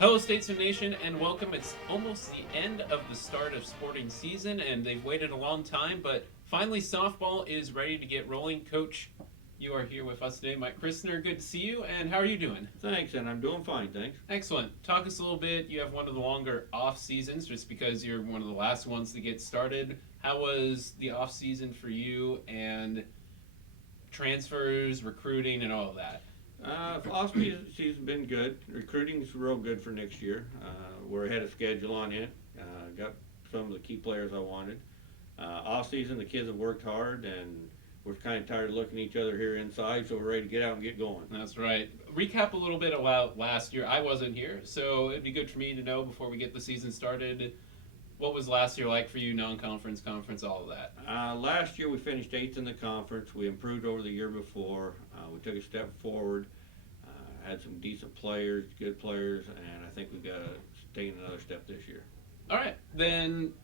Hello, Statesmen Nation, and welcome. It's almost the end of the start of sporting season, and they've waited a long time, but finally softball is ready to get rolling. Coach, you are here with us today. Mike Christner, good to see you, and how are you doing? Thanks, and I'm doing fine, thanks. Excellent. Talk us a little bit. You have one of the longer off seasons just because you're one of the last ones to get started. How was the off season for you and transfers, recruiting, and all of that? Off season's been good. Recruiting's real good for next year. We're ahead of schedule on it. Got some of the key players I wanted. Off season, the kids have worked hard, and we're kind of tired of looking at each other here inside, so we're ready to get out and get going. That's right. Recap a little bit about last year. I wasn't here, so it'd be good for me to know before we get the season started. What was last year like for you, non-conference, conference, all of that? Last year we finished 8th in the conference. We improved over the year before. We took a step forward. Had some decent players, good players, and I think we've got to take another step this year. All right. Then,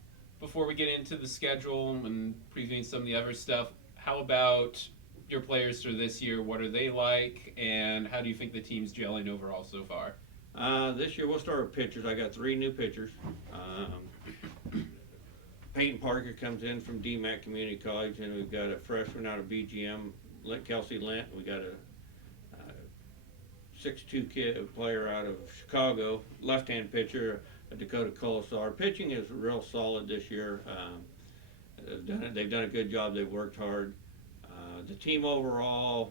before we get into the schedule and previewing some of the other stuff, how about your players for this year? What are they like, and how do you think the team's gelling overall so far? This year we'll start with pitchers. I got 3 new pitchers. Peyton Parker comes in from DMAC Community College, and we've got a freshman out of BGM, Kelsey Lent. We got a 6'2" player out of Chicago, left-hand pitcher, Dakota Colasar. Pitching is real solid this year. They've done a good job. They've worked hard. The team overall,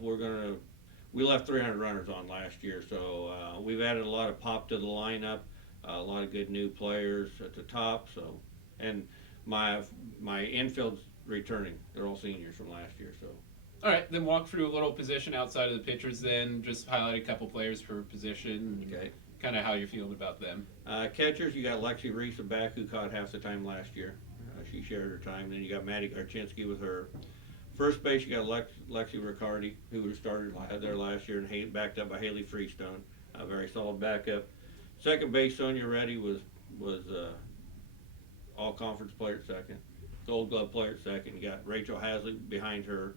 we left 300 runners on last year, so we've added a lot of pop to the lineup, a lot of good new players at the top. So, and my infield's returning. They're all seniors from last year. So. All right, then walk through a little position outside of the pitchers. Then just highlight a couple players per position. Okay. Kind of how you're feeling about them. Catchers, you got Lexi Reese back, who caught half the time last year. She shared her time. Then you got Maddie Garchinsky with her. First base, you got Lexi Riccardi, who started there last year and backed up by Haley Freestone. A very solid backup. Second base, Sonia Reddy was all conference player at second. Gold Glove player at second. You got Rachel Hasley behind her.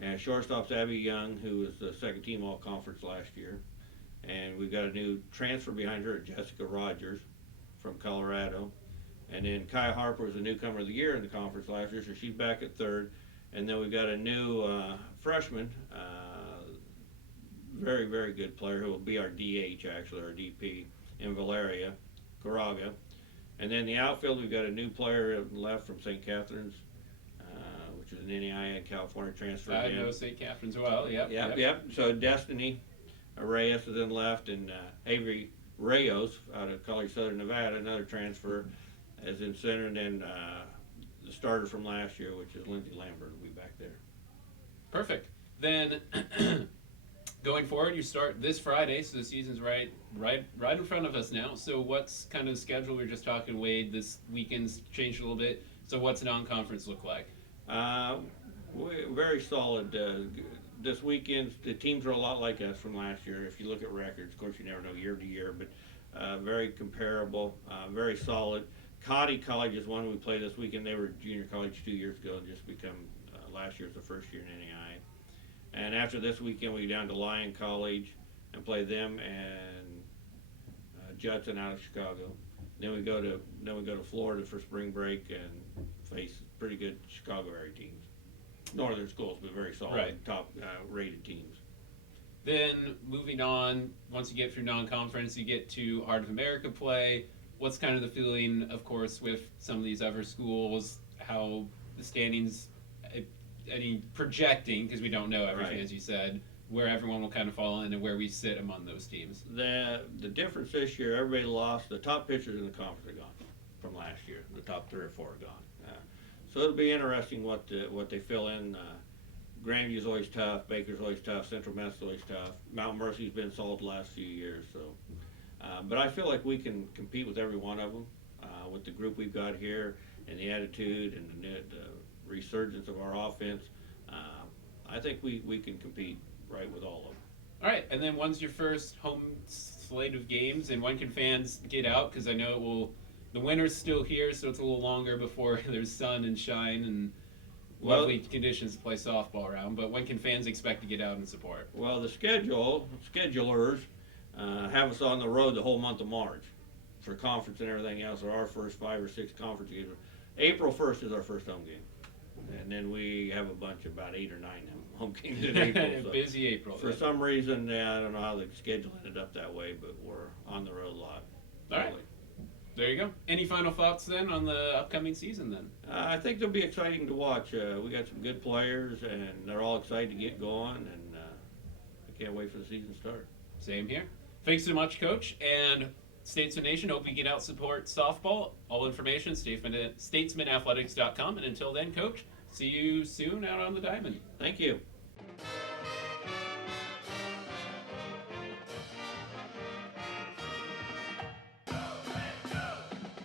And shortstop's Abby Young, who was the second team all conference last year. And we've got a new transfer behind her, Jessica Rogers from Colorado. And then Kai Harper was a newcomer of the year in the conference last year, so she's back at third. And then we've got a new freshman, very, very good player who will be our DH, actually, our DP, in Valeria Caraga. And then the outfield, we've got a new player left from St. Catharines, which is an NAIA California transfer. I know St. Catherine's well. Yep. So Destiny Reyes is in left, and Avery Reyes out of College Southern Nevada, another transfer, is in center. And then the starter from last year, which is Lindsay Lambert, will be back there. Perfect. Then going forward, you start this Friday, so the season's right in front of us now. So what's kind of the schedule? We were just talking, Wade, this weekend's changed a little bit. So what's non-conference look like? Very solid. This weekend, the teams are a lot like us from last year. If you look at records, of course, you never know year to year, but very comparable, very solid. Cotty College is one we played this weekend. They were junior college 2 years ago and just become last year's the first year in NAI. And after this weekend, we go down to Lyon College and play them and Judson out of Chicago. Then we go to Florida for spring break and face pretty good Chicago area teams. Northern schools, but very solid, right. Top rated teams. Then moving on, once you get through non-conference, you get to Heart of America play. What's kind of the feeling, of course, with some of these other schools, how the standings, projecting, because we don't know everything, right, as you said, where everyone will kind of fall in and where we sit among those teams? The difference this year, everybody lost. The top pitchers in the conference are gone from last year. The top 3 or 4 are gone. So it'll be interesting what they fill in. Grandview's always tough. Baker's always tough. Central Method's always tough. Mount Mercy's been solid the last few years. So, but I feel like we can compete with every one of them with the group we've got here and the attitude and the resurgence of our offense. I think we can compete right with all of them. All right, and then when's your first home slate of games, and when can fans get out? Because I know it will. The winter's still here, so it's a little longer before there's sun and shine and lovely conditions to play softball around. But when can fans expect to get out and support? Well, the schedulers, have us on the road the whole month of March for conference and everything else, or our first 5 or 6 conference games. April 1st is our first home game. And then we have a bunch, about 8 or 9 home games in April. So Busy April. for some reason, I don't know how the schedule ended up that way, but we're on the road a lot. All right. There you go. Any final thoughts then on the upcoming season then? I think they'll be exciting to watch. We got some good players, and they're all excited to get going, and I can't wait for the season to start. Same here. Thanks so much, Coach. And Statesman Nation, hope you get out support softball. All information, statesmanathletics.com. And until then, Coach, see you soon out on the diamond. Thank you.